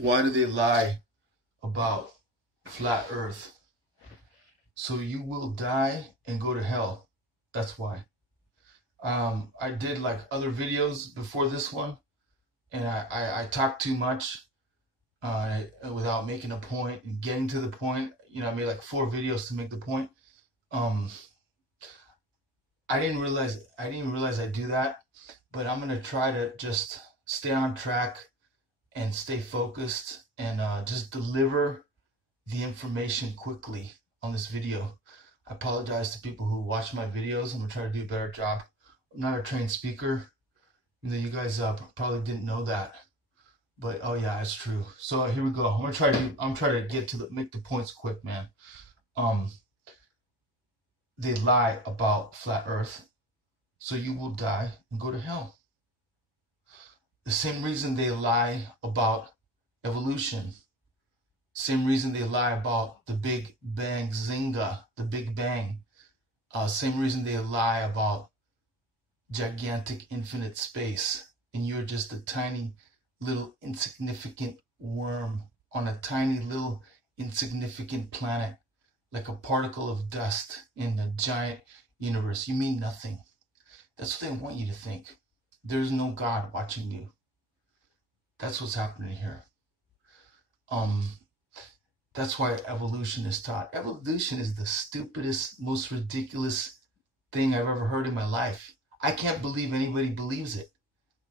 Why do they lie about flat earth? So you will die and go to hell. That's why. I did like other videos before this one, and I talked too much without making a point and getting to the point. I made like 4 videos to make the point. Um, I didn't realize I do that, but I'm gonna try to just stay on track and stay focused and just deliver the information quickly on this video. I apologize to people who watch my videos. I'm gonna try to do a better job. I'm not a trained speaker. You guys probably didn't know that, but oh yeah, it's true. So here we go. I'm trying to get to make the points quick, man. Um, they lie about flat Earth, so you will die and go to hell. The same reason they lie about evolution. Same reason they lie about the Big Bang Zinga, the Big Bang. Same reason they lie about gigantic infinite space. And you're just a tiny little insignificant worm on a tiny little insignificant planet, like a particle of dust in a giant universe. You mean nothing. That's what they want you to think. There's no God watching you. That's what's happening here. That's why evolution is taught. Evolution is the stupidest, most ridiculous thing I've ever heard in my life. I can't believe anybody believes it.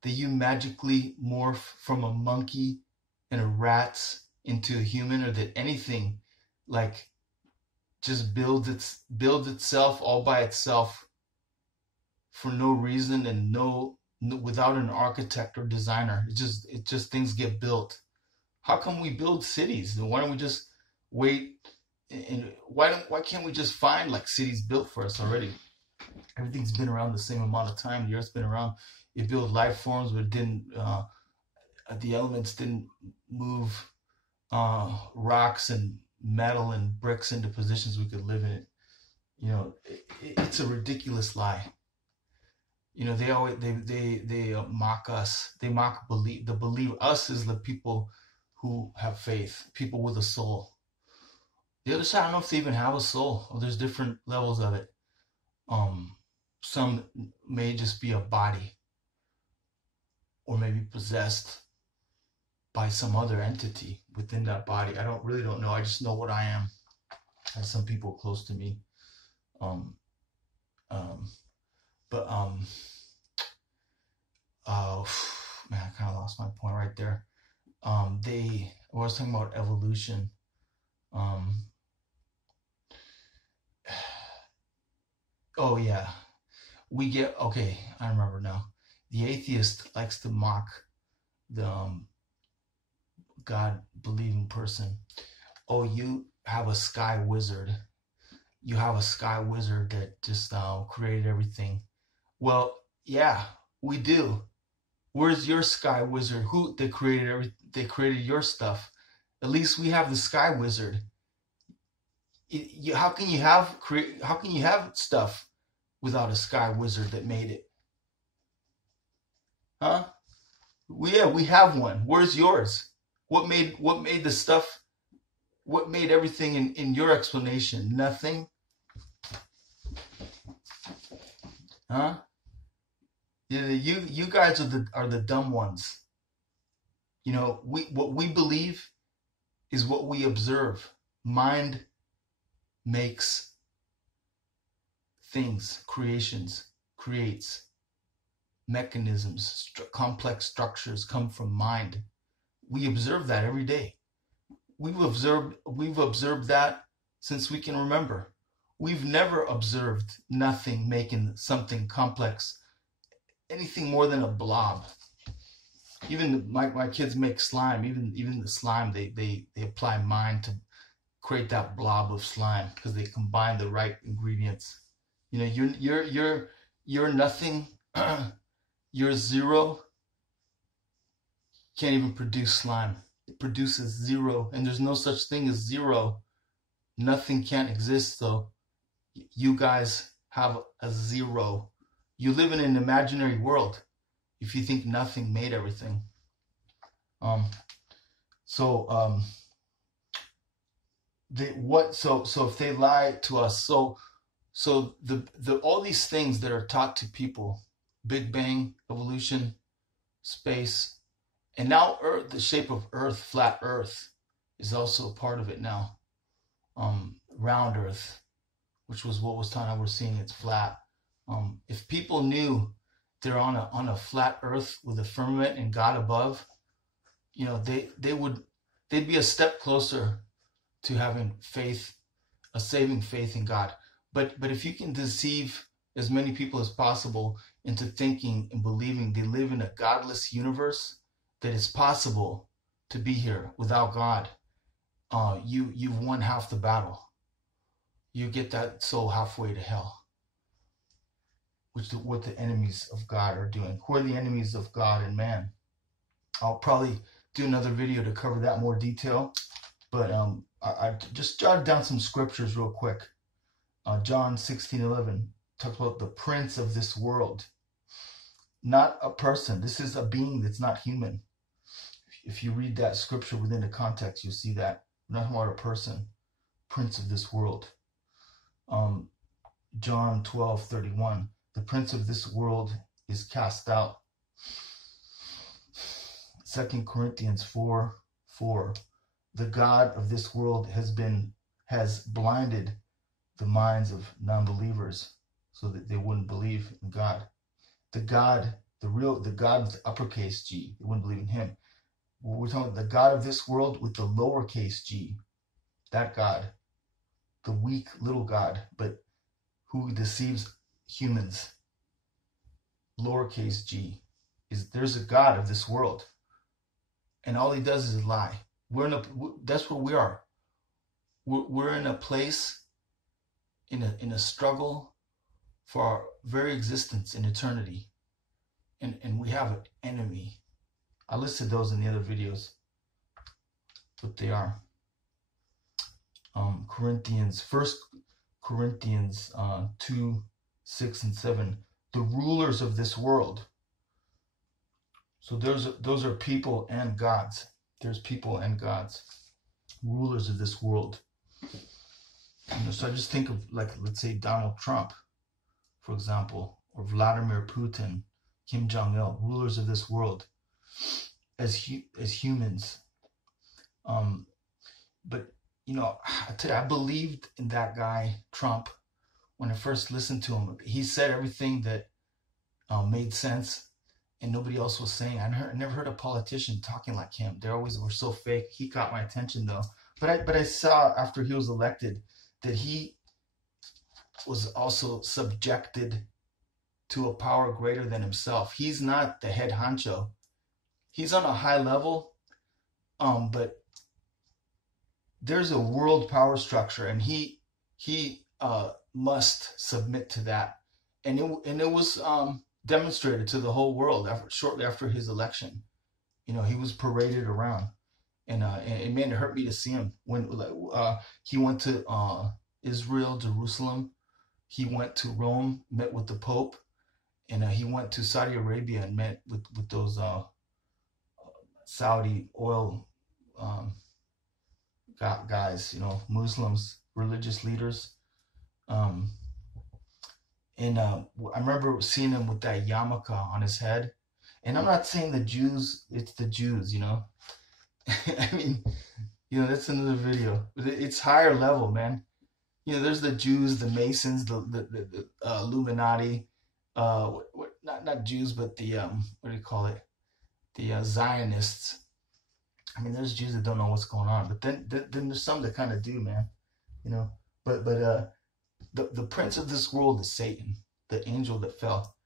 That you magically morph from a monkey and a rat into a human, or that anything like just builds itself all by itself for no reason and without an architect or designer. It just things get built. How come we build cities? Why don't we just wait? And why can't we just find like cities built for us already? Everything's been around the same amount of time. The Earth's been around. You build life forms, but the elements didn't move rocks and metal and bricks into positions we could live in it. It's a ridiculous lie. They mock us. They mock believe us is the people who have faith, people with a soul. The other side, I don't know if they even have a soul, or there's different levels of it. Some may just be a body, or maybe possessed by some other entity within that body. I really don't know. I just know what I am. I have some people close to me. Oh man, I kind of lost my point right there. I was talking about evolution. Oh yeah, okay, I remember now. The atheist likes to mock the God believing person. Oh, you have a sky wizard. You have a sky wizard that just created everything. Well, yeah, we do. Where's your sky wizard? They created your stuff. At least we have the sky wizard. How can you have stuff without a sky wizard that made it? Huh? We have one. Where's yours? What made the stuff? What made everything in your explanation? Nothing. Huh? You guys are the dumb ones. What we believe is what we observe. Mind makes things, creates mechanisms, complex structures come from mind. We observe that every day. We've observed that since we can remember. We've never observed nothing making something complex, anything more than a blob. Even my kids make slime. Even the slime, they apply mind to create that blob of slime because they combine the right ingredients. You're nothing. You're zero. Can't even produce slime. It produces zero, and there's no such thing as zero. Nothing can't exist, so you guys have a zero. You live in an imaginary world if you think nothing made everything. So so if they lie to us, so the all these things that are taught to people, Big Bang, evolution, space, and now Earth, the shape of Earth, flat Earth, is also a part of it now. Round Earth, which was what was taught, now we're seeing it's flat. If people knew they're on a flat Earth with a firmament and God above, you know, they'd be a step closer to having faith, a saving faith in God. But if you can deceive as many people as possible into thinking and believing they live in a godless universe, that it's possible to be here without God, you've won half the battle. You get that soul halfway to hell, which is what the enemies of God are doing. Who are the enemies of God and man? I'll probably do another video to cover that in more detail, but I just jotted down some scriptures real quick. John 16:11 talks about the prince of this world. Not a person. This is a being that's not human. If you read that scripture within the context, you see that. We're not talking about a person. Prince of this world. John 12:31. The prince of this world is cast out. 2 Corinthians 4:4. The God of this world has blinded the minds of non-believers so that they wouldn't believe in God. The God with the uppercase G, they wouldn't believe in him. We're talking about the God of this world with the lowercase g. That God, the weak little God, but who deceives humans. Lowercase g. There's a God of this world, and all he does is lie. That's where we are. We're in a place, in a struggle for our very existence in eternity, and we have an enemy. I listed those in the other videos, what they are. 1 Corinthians 2:6 and 7. The rulers of this world. So those are people and gods. There's people and gods, rulers of this world. So I just think of, like, let's say Donald Trump, for example, or Vladimir Putin, Kim Jong-il, rulers of this world, as humans. But you know, I believed in that guy Trump when I first listened to him. He said everything that made sense, and nobody else was saying. I never heard a politician talking like him. They always were so fake. He caught my attention though. But I saw after he was elected that he was also subjected to a power greater than himself. He's not the head honcho. He's on a high level, but there's a world power structure, and he must submit to that. And it was demonstrated to the whole world shortly after his election. You know, he was paraded around, and it made it hurt me to see him when he went to Israel, Jerusalem. He went to Rome, met with the Pope, and he went to Saudi Arabia and met with those Saudi oil guys, you know, Muslims, religious leaders. And I remember seeing him with that yarmulke on his head. And I'm not saying the Jews, it's the Jews, you know. I mean, you know, that's another video. But it's higher level, man. You know, there's the Jews, the Masons, the Illuminati, not Jews, but the what do you call it? The Zionists. I mean, there's Jews that don't know what's going on, but then there's some that kind of do, man. You know, but the prince of this world is Satan, the angel that fell.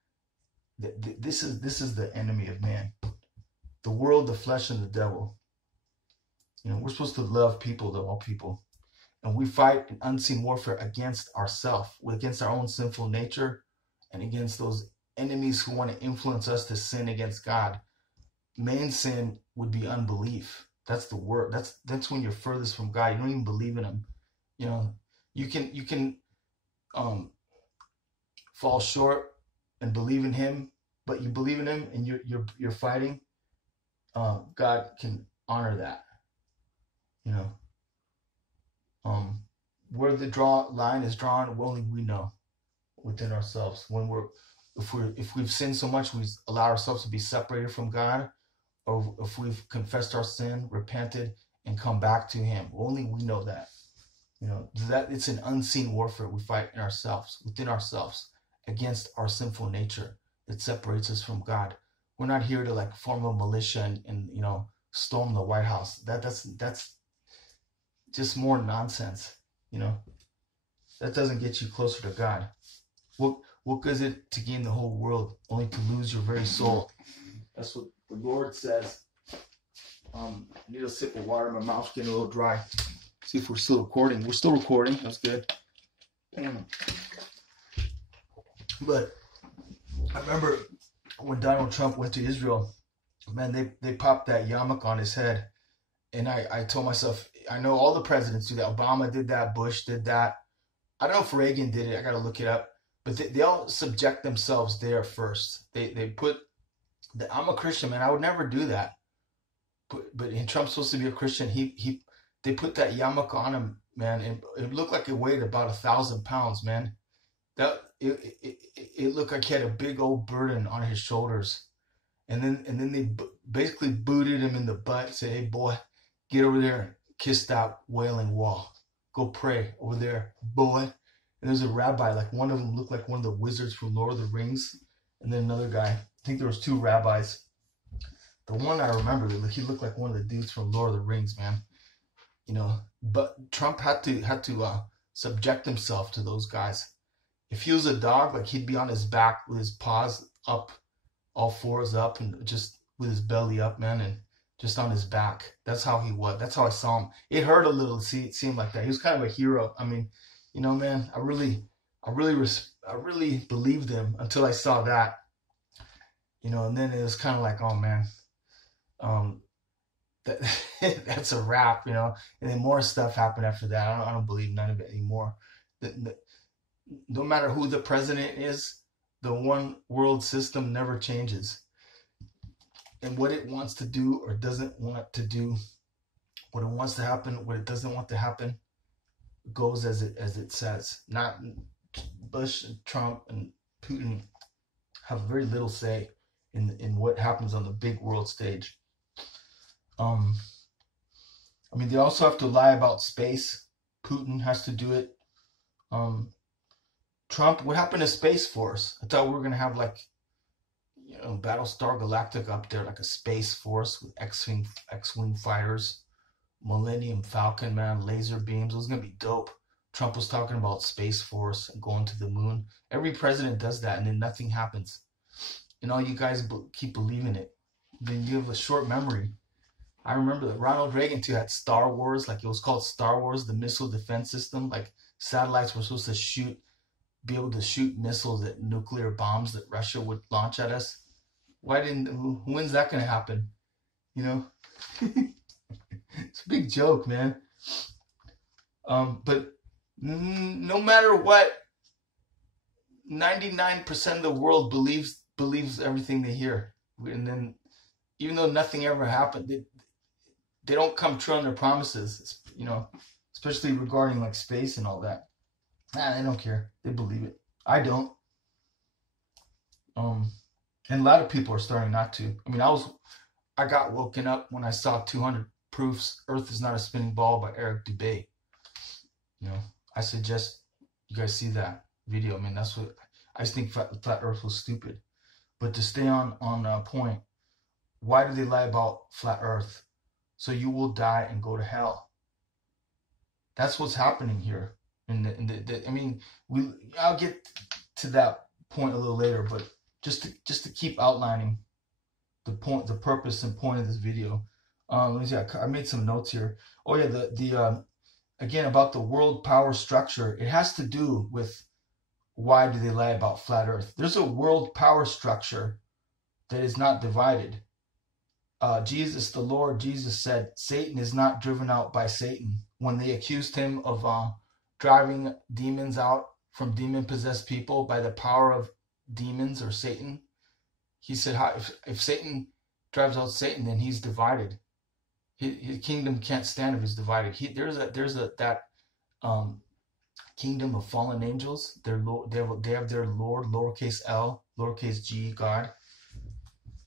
This is the enemy of man, the world, the flesh, and the devil. You know, we're supposed to love people, to all people, and we fight an unseen warfare against ourselves, against our own sinful nature, and against those enemies who want to influence us to sin against God. Main sin would be unbelief. That's the word. That's when you're furthest from God. You don't even believe in him. You know, you can fall short and believe in him, but you believe in him and you're fighting. God can honor that. You know, where the line is drawn, only we know within ourselves. If we've sinned so much, we allow ourselves to be separated from God, or if we've confessed our sin, repented, and come back to Him. Only we know that. You know, that it's an unseen warfare we fight in ourselves, within ourselves, against our sinful nature that separates us from God. We're not here to like form a militia and you know, storm the White House. That's just more nonsense. You know, that doesn't get you closer to God. What good is it to gain the whole world only to lose your very soul? That's what the Lord says. I need a sip of water. My mouth's getting a little dry. See if we're still recording. We're still recording. That's good. But I remember when Donald Trump went to Israel, man, they popped that yarmulke on his head. And I told myself, I know all the presidents do that. Obama did that. Bush did that. I don't know if Reagan did it. I got to look it up. But they all subject themselves there first. They put, I'm a Christian, man. I would never do that. But Trump's supposed to be a Christian. They put that yarmulke on him, man, and it looked like it weighed about 1,000 pounds, man. It looked like he had a big old burden on his shoulders. And then they basically booted him in the butt, said, "Hey boy, get over there and kiss that Wailing Wall. Go pray over there, boy." And there's a rabbi, like one of them looked like one of the wizards from Lord of the Rings, and then another guy. I think there was two rabbis. The one I remember, he looked like one of the dudes from Lord of the Rings, man. You know, but Trump had to subject himself to those guys. If he was a dog, like he'd be on his back with his paws up, all fours up, and just with his belly up, man, and just on his back. That's how he was. That's how I saw him. It hurt a little to see it seem like that. He was kind of a hero. I mean, you know, man, I really believed him until I saw that. You know, and then it was kind of like, oh man, that's a wrap, you know. And then more stuff happened after that. I don't believe none of it anymore. No matter who the president is, the one world system never changes. And what it wants to do or doesn't want to do, what it wants to happen, what it doesn't want to happen, goes as it says. Not Bush and Trump and Putin have very little say in what happens on the big world stage. I mean, they also have to lie about space. Putin has to do it. Trump, what happened to Space Force? I thought we were gonna have like, you know, Battlestar Galactica up there, like a Space Force with X-Wing fighters, Millennium Falcon, man, laser beams. It was gonna be dope. Trump was talking about Space Force and going to the moon. Every president does that, and then nothing happens. And all you guys keep believing it. Then you have a short memory. I remember that Ronald Reagan too had Star Wars, like it was called Star Wars, the missile defense system. Like satellites were supposed to be able to shoot missiles at nuclear bombs that Russia would launch at us. When's that going to happen? You know, it's a big joke, man. But no matter what, 99% of the world believes everything they hear. And then even though nothing ever happened, they don't come true on their promises, you know, especially regarding like space and all that. They don't care. They believe it. I don't. And a lot of people are starting not to. I mean, I got woken up when I saw 200 proofs Earth is not a spinning ball by Eric Dubay. You know, I suggest you guys see that video. I mean, that's what I just think. Flat Earth was stupid. But to stay on point, why do they lie about flat Earth? So you will die and go to hell. That's what's happening here. I mean, I'll get to that point a little later, but just to keep outlining the point, the purpose and point of this video. Let me see. I made some notes here. Oh yeah, the again about the world power structure. It has to do with why do they lie about flat Earth? There's a world power structure that is not divided. Jesus, the Lord Jesus said, Satan is not driven out by Satan. When they accused him of driving demons out from demon-possessed people by the power of demons or Satan, he said, if Satan drives out Satan, then he's divided. His kingdom can't stand if it's divided. That um, kingdom of fallen angels. They have their Lord, lowercase l, lowercase g, God.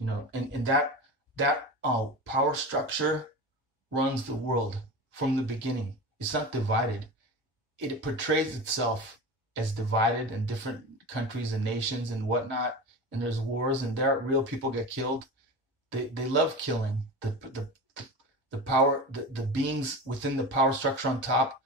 And that power structure runs the world from the beginning. It's not divided. It portrays itself as divided in different countries and nations and whatnot. And there's wars, and there real people get killed. They love killing the power, the beings within the power structure on top.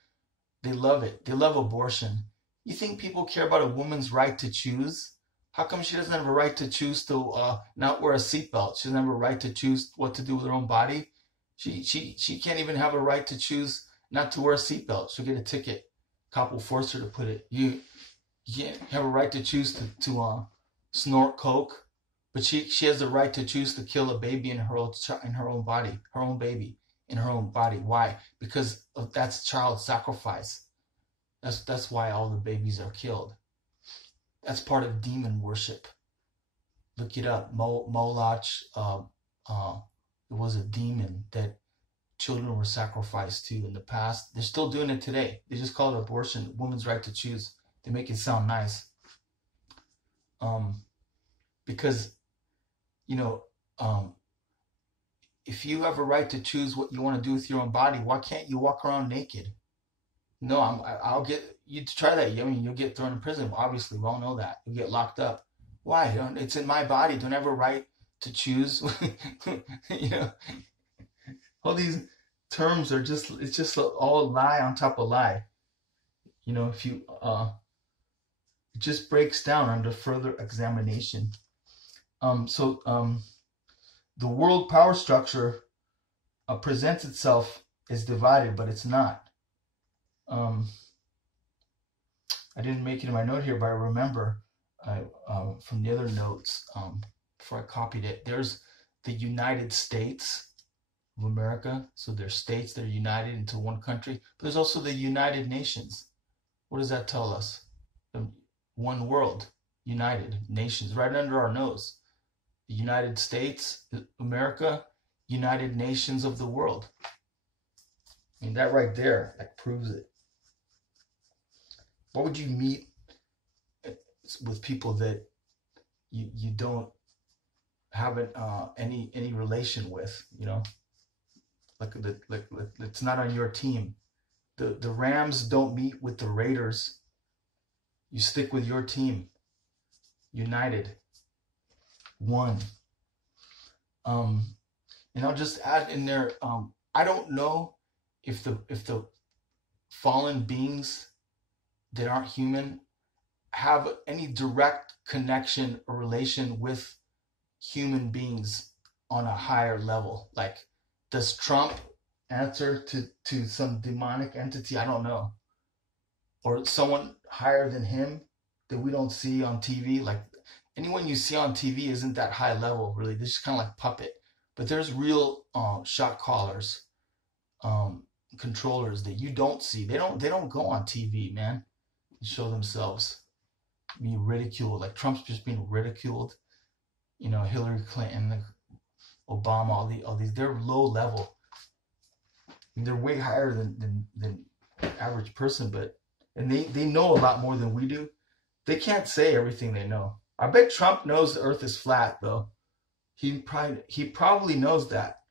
They love it. They love abortion. You think people care about a woman's right to choose? How come she doesn't have a right to choose to not wear a seatbelt? She doesn't have a right to choose what to do with her own body. She can't even have a right to choose not to wear a seatbelt. She'll get a ticket. Cop will force her to put it. You can't have a right to choose to snort coke, but she has the right to choose to kill a baby in her own body, her own baby in her own body. Why? Because that's child sacrifice. That's why all the babies are killed. That's part of demon worship. Look it up. Moloch. It was a demon that children were sacrificed to in the past. They're still doing it today. They just call it abortion, woman's right to choose. They make it sound nice. Because, if you have a right to choose what you want to do with your own body, why can't you walk around naked? No, I'll get you to try that. I mean, you'll get thrown in prison. Obviously, we all know that. You'll get locked up. Why? It's in my body. Don't have a right to choose. All these terms are it's just all lie on top of lie. If you it just breaks down under further examination. The world power structure presents itself as divided, but it's not. I didn't make it in my note here, but I remember from the other notes before I copied it. There's the United States of America. So there's states that are united into one country. But there's also the United Nations. What does that tell us? One world, united nations, right under our nose. The United States, America, United Nations of the world. I mean, that right there, that proves it. Why would you meet with people that you don't have any relation with? Like it's not on your team. The Rams don't meet with the Raiders. You stick with your team. United. One. And I'll just add in there, I don't know if the fallen beings that aren't human have any direct connection or relation with human beings on a higher level. Like, does Trump answer to some demonic entity? I don't know. Or someone higher than him that we don't see on TV. Like, anyone you see on TV isn't that high level, really. They're just kind of like puppet. But there's real shot callers, controllers that you don't see. They don't go on TV, man, and show themselves, be ridiculed. Like, Trump's just being ridiculed. Hillary Clinton, Obama, all these, they're low level. They're way higher than average person, and they know a lot more than we do. They can't say everything they know. I bet Trump knows the earth is flat, though. He probably knows that.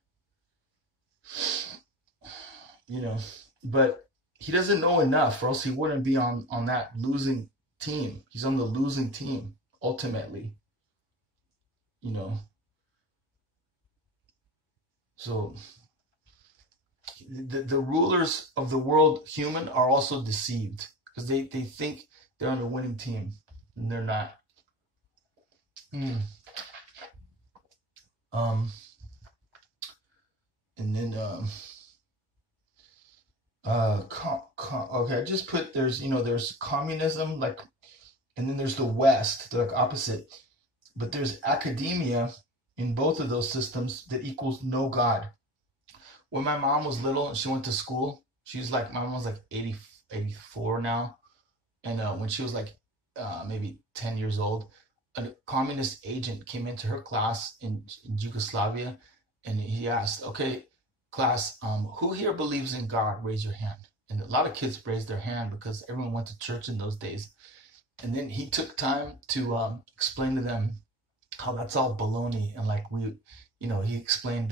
But he doesn't know enough, or else he wouldn't be on that losing team. He's on the losing team, ultimately. So the rulers of the world, human, are also deceived because they think they're on the winning team, and they're not. And then okay, I just put there's communism, like, and then there's the West, they're like opposite, but there's academia in both of those systems that equals no God. When my mom was little and she went to school, my mom was like 84 now, and when she was like maybe 10 years old, a communist agent came into her class in Yugoslavia, and he asked, okay, class, who here believes in God? Raise your hand. And a lot of kids raised their hand because everyone went to church in those days. And then he took time to explain to them how that's all baloney. And like he explained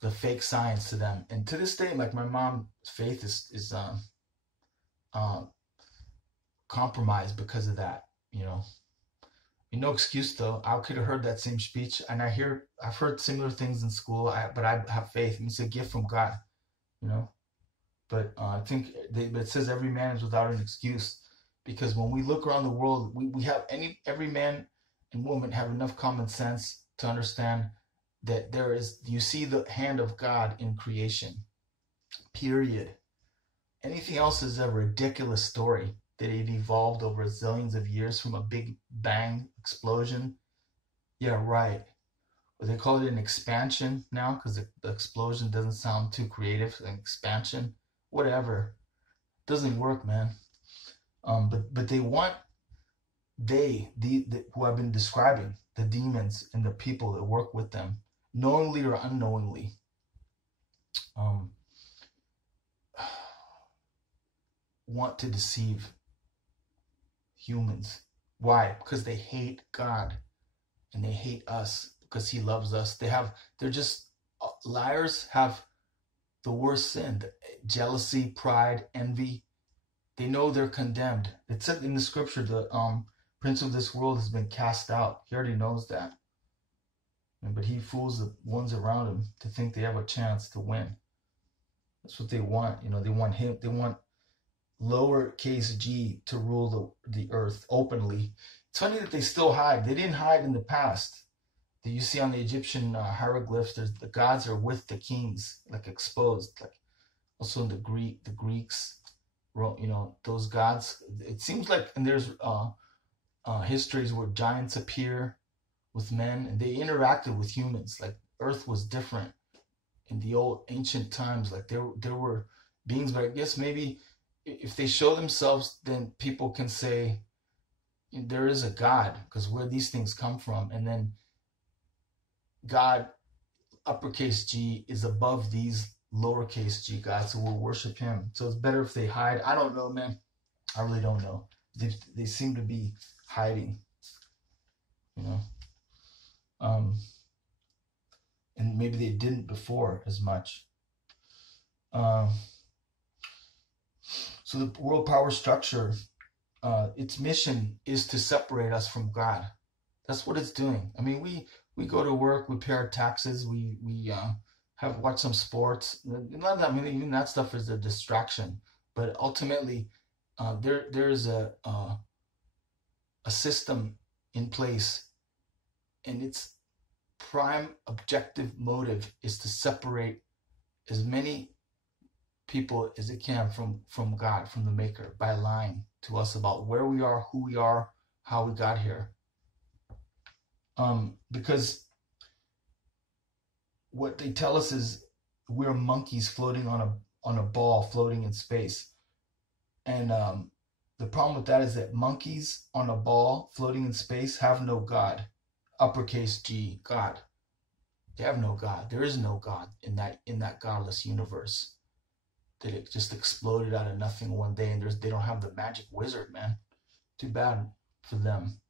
the fake science to them. And to this day, like my mom's faith is compromised because of that. No excuse though. I could have heard that same speech, and I've heard similar things in school. But I have faith. It's a gift from God, But I think it says every man is without an excuse, because when we look around the world, we have every man and woman have enough common sense to understand that you see the hand of God in creation. Period. Anything else is a ridiculous story. That it evolved over zillions of years from a big bang explosion. Yeah, right. But they call it an expansion now because the explosion doesn't sound too creative. An expansion, whatever. Doesn't work, man. But they want who I've been describing, the demons and the people that work with them, knowingly or unknowingly, want to deceive humans. Why? Because they hate God and they hate us because he loves us. They're just liars. Have the worst sin: jealousy, pride, envy. They know they're condemned. It said in the scripture, the prince of this world has been cast out. He already knows that. But he fools the ones around him to think they have a chance to win. That's what they want. They want him. They want lowercase g to rule the earth openly. It's funny that they still hide. They didn't hide in the past. That you see on the Egyptian hieroglyphs, the gods are with the kings, like exposed. Like also in the Greeks, those gods. It seems like, and there's histories where giants appear with men, and they interacted with humans. Like Earth was different in the old ancient times. Like there were beings, but I guess maybe if they show themselves, then people can say there is a God, because where these things come from. And then God, uppercase G, is above these lowercase g gods, so we'll worship him. So it's better if they hide. I don't know, man. I really don't know. They seem to be hiding, and maybe they didn't before as much. So the world power structure, its mission is to separate us from God. That's what it's doing. I mean, we go to work, we pay our taxes, we watch some sports. Even that stuff is a distraction. But ultimately, there is a system in place, and its prime objective motive is to separate as many people as it can from God, from the Maker, by lying to us about where we are, who we are, how we got here. Because what they tell us is we're monkeys floating on a ball floating in space. And the problem with that is that monkeys on a ball floating in space have no God. Uppercase G, God. They have no God. There is no God in that godless universe. That it just exploded out of nothing one day, and they don't have the magic wizard, man. Too bad for them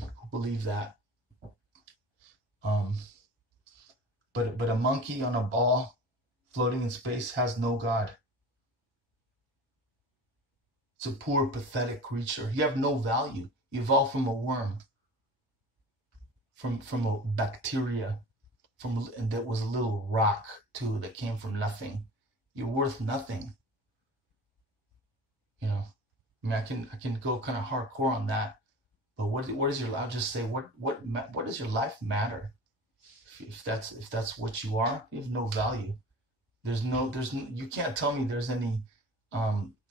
who believe that. But a monkey on a ball floating in space has no God. It's a poor, pathetic creature. You have no value. You evolved from a worm, from a bacteria, and that was a little rock too that came from nothing. You're worth nothing. I mean, I can go kind of hardcore on that, but what is your? I'll just say, what does your life matter? If that's what you are, you have no value. You can't tell me there's any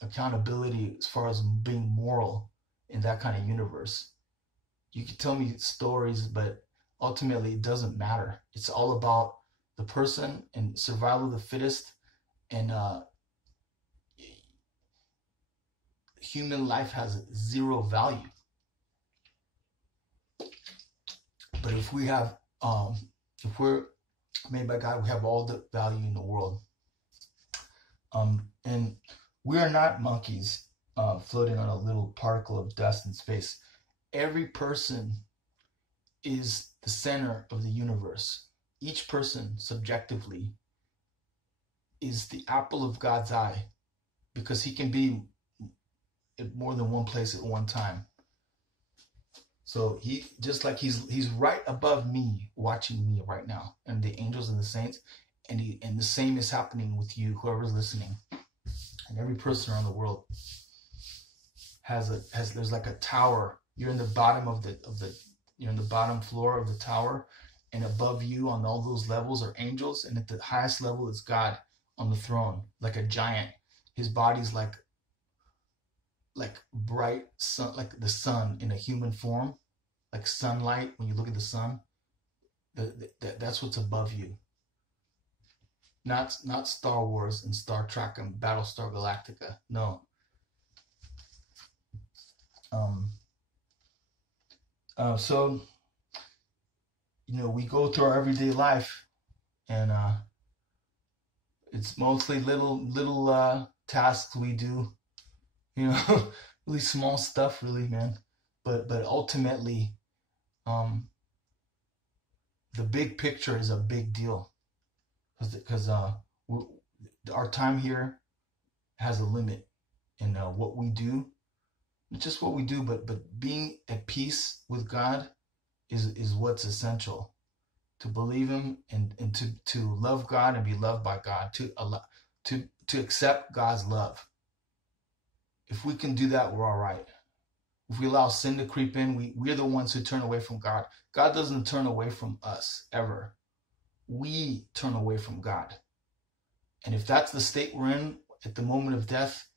accountability as far as being moral in that kind of universe. You can tell me stories, but ultimately it doesn't matter. It's all about the person and survival of the fittest, and human life has zero value. But if we have, if we're made by God. We have all the value in the world. And we are not monkeys floating on a little particle of dust in space. Every person is the center of the universe. Each person subjectively is the apple of God's eye, because he can be at more than one place at one time. So he, just like he's right above me, watching me right now, and the angels and the saints, and the same is happening with you, whoever's listening, and every person around the world has there's like a tower. You're in the bottom you're in the bottom floor of the tower, and above you on all those levels are angels, and at the highest level is God on the throne, like a giant. His body's like bright sun, like the sun in a human form, like sunlight. When you look at the sun, that's what's above you. Not Star Wars and Star Trek and Battlestar Galactica. No. So, we go through our everyday life, and it's mostly little tasks we do, really small stuff, really, man. But ultimately, the big picture is a big deal, because our time here has a limit, and what we do, not just what we do, but being at peace with God is what's essential. To believe Him and to love God and be loved by God, to accept God's love. If we can do that, we're all right. If we allow sin to creep in, we're the ones who turn away from God. God doesn't turn away from us, ever. We turn away from God. And if that's the state we're in at the moment of death,